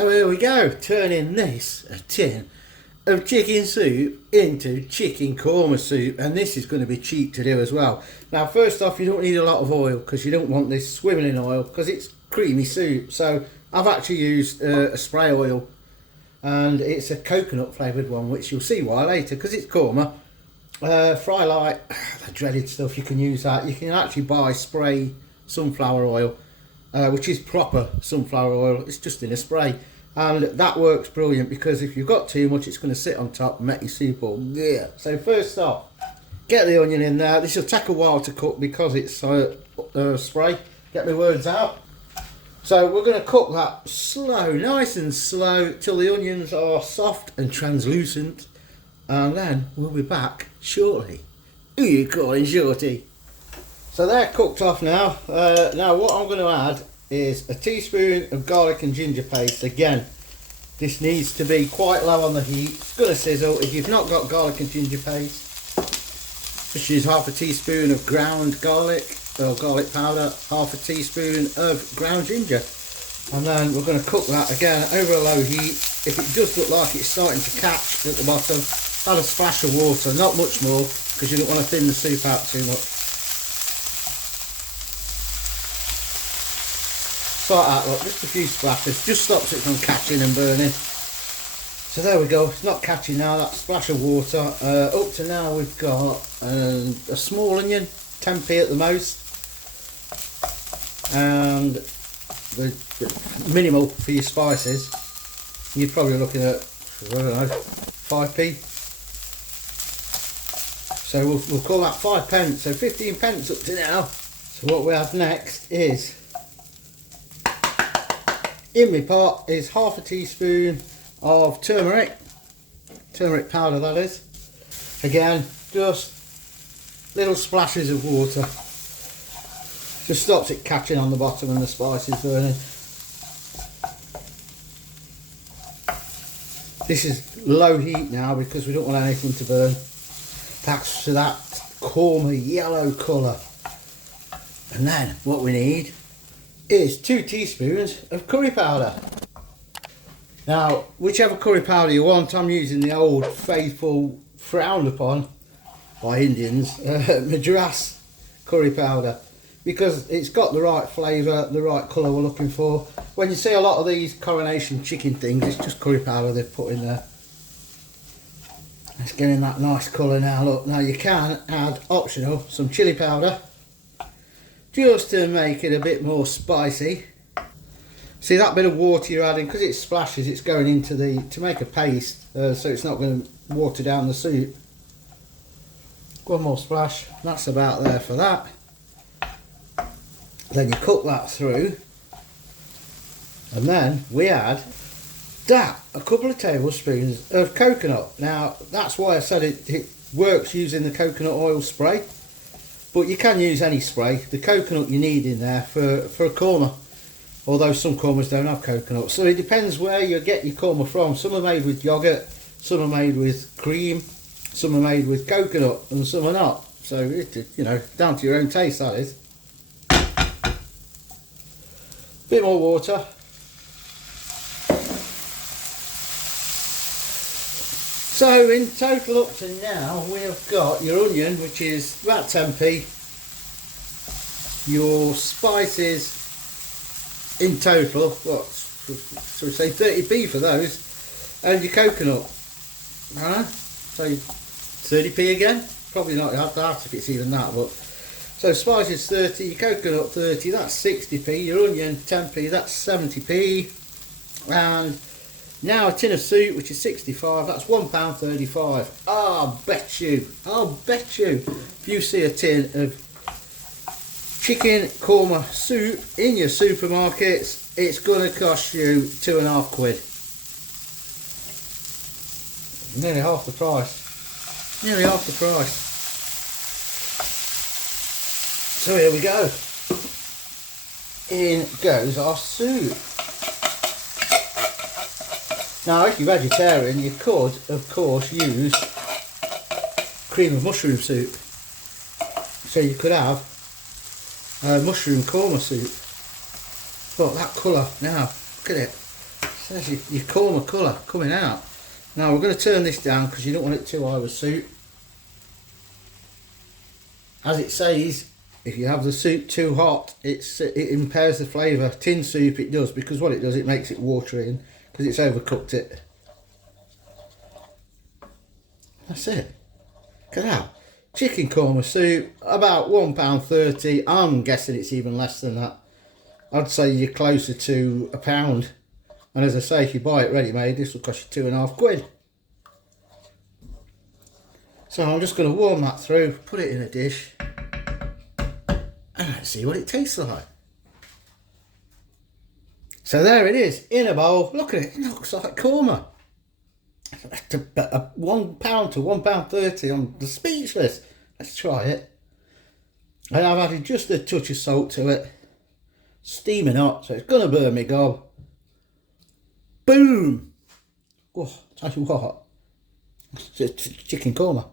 So here we go, turning this a tin of chicken soup into chicken korma soup, and this is going to be cheap to do as well. Now first off, you don't need a lot of oil because you don't want this swimming in oil because it's creamy soup. So I've actually used a spray oil, and it's a coconut flavoured one, which you'll see why later because it's korma. Fry light, the dreaded stuff, you can use that. You can actually buy spray sunflower oil, which is proper sunflower oil, it's just in a spray, and that works brilliant because if you've got too much it's going to sit on top and make your soup all yeah. So first off, get the onion in there. This will take a while to cook because it's spray. Get my words out. So we're going to cook that slow, nice and slow, till the onions are soft and translucent, and then we'll be back shortly. Who you calling Shorty? So they're cooked off now. Now what I'm going to add is a teaspoon of garlic and ginger paste. Again, this needs to be quite low on the heat. It's going to sizzle. If you've not got garlic and ginger paste, just use half a teaspoon of ground garlic or garlic powder, half a teaspoon of ground ginger, and then we're going to cook that again over a low heat. If it does look like it's starting to catch at the bottom, add a splash of water, not much more because you don't want to thin the soup out too much. Like that, look, just a few splashes, just stops it from catching and burning. So there we go, it's not catching now, that splash of water. Up to now we've got a small onion, 10p at the most, and the minimal for your spices. You're probably looking at, I don't know, 5p. So we'll call that 5 pence, so 15 pence up to now. So what we have next is, in my pot is half a teaspoon of turmeric powder, that is. Again, just little splashes of water, just stops it catching on the bottom and the spices burning. This is low heat now because we don't want anything to burn. That's to that korma yellow colour. And then what we need is 2 teaspoons of curry powder. Now, whichever curry powder you want, I'm using the old faithful, frowned upon by Indians, Madras curry powder, because it's got the right flavour, the right colour we're looking for. When you see a lot of these coronation chicken things, it's just curry powder they've put in there. It's getting that nice colour now, look. Now you can add, optional, some chilli powder, just to make it a bit more spicy. See that bit of water you're adding, because it splashes, it's going into to make a paste, so it's not going to water down the soup. One more splash, that's about there for that. Then you cook that through, and then we add a couple of tablespoons of coconut. Now that's why I said it works using the coconut oil spray. But you can use any spray. The coconut you need in there for a korma, although some kormas don't have coconut. So it depends where you get your korma from. Some are made with yogurt, some are made with cream, some are made with coconut, and some are not. So you know, down to your own taste, that is. Bit more water. So in total up to now we've got your onion, which is about 10p, your spices in total, what, so we say 30p for those, and your coconut, so 30p again, probably not that if it's even that, but so spices 30, your coconut 30, that's 60p, your onion 10p, that's 70p, and now a tin of soup, which is 65, that's £1.35. I'll bet you, if you see a tin of chicken korma soup in your supermarkets, it's going to cost you £2.50. Nearly half the price. Nearly half the price. So here we go. In goes our soup. Now if you're vegetarian, you could of course use cream of mushroom soup. So you could have mushroom korma soup. But that colour now, look at it. There's your korma colour coming out. Now we're going to turn this down because you don't want it too high with soup. As it says, if you have the soup too hot, it impairs the flavour. Tin soup it does, because what it does, it makes it watery because it's overcooked it. That's it. Look at that. Chicken korma soup, about £1.30. I'm guessing it's even less than that. I'd say you're closer to £1. And as I say, if you buy it ready made, this will cost you £2.50. So I'm just going to warm that through, put it in a dish, and let's see what it tastes like. So there it is, in a bowl. Look at it, it looks like korma. £1 to £1.30. I'm speechless. Let's try it. And I've added just a touch of salt to it. Steaming hot, so it's going to burn me gob. Boom! Oh, tell you what, it's chicken korma.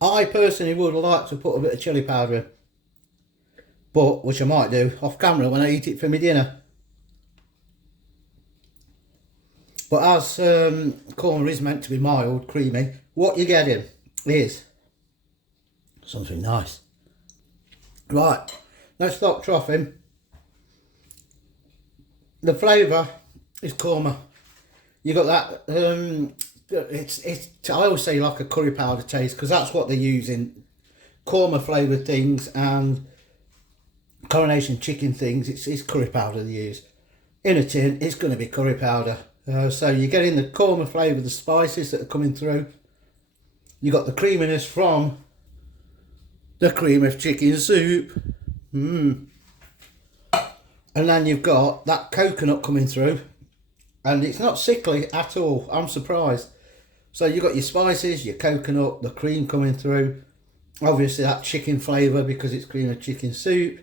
I personally would like to put a bit of chilli powder in, but which I might do off camera when I eat it for my dinner. But as korma is meant to be mild, creamy, what you're getting is something nice. Right, let's stop troughing. The flavour is korma. You got that. It's I always say like a curry powder taste, because that's what they use in korma flavoured things and coronation chicken things. It's curry powder they use. In a tin, it's going to be curry powder. So you're getting the korma flavour, the spices that are coming through. You got the creaminess from the cream of chicken soup. And then you've got that coconut coming through, and it's not sickly at all. I'm surprised. So you've got your spices, your coconut, the cream coming through. Obviously that chicken flavour because it's cream of chicken soup.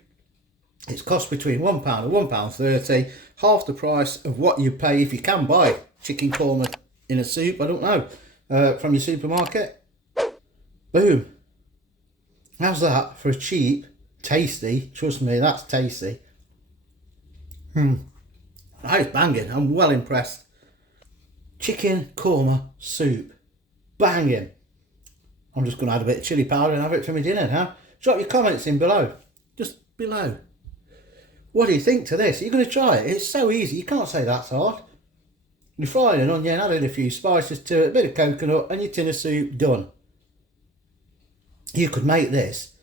It's cost between £1 and £1.30, half the price of what you pay if you can buy chicken korma in a soup, I don't know, from your supermarket. Boom. How's that for a cheap, tasty, trust me, that's tasty. That is banging, I'm well impressed. Chicken korma soup, banging. I'm just going to add a bit of chilli powder and have it for my dinner now. Drop your comments in below, just below. What do you think to this? Are you going to try it? It's so easy, you can't say that's hard. You're frying an onion, adding a few spices to it, a bit of coconut and your tin of soup, done. You could make this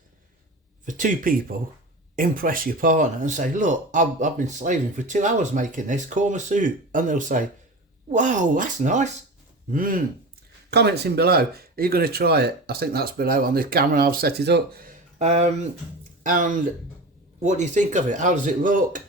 for 2 people, impress your partner and say, look, I've been slaving for 2 hours making this korma soup. And they'll say, whoa, that's nice. Comments in below. Are you going to try it? I think that's below on the camera. I've set it up. And what do you think of it? How does it look?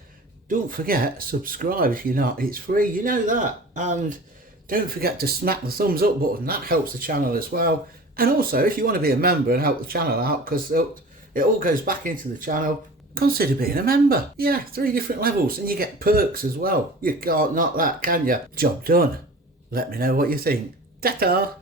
Don't forget, subscribe if you're not. It's free, you know that. And don't forget to smack the thumbs up button. That helps the channel as well. And also, if you want to be a member and help the channel out, because it all goes back into the channel, consider being a member. Yeah, 3 different levels, and you get perks as well. You can't knock that, can you? Job done. Let me know what you think. Ta-ta!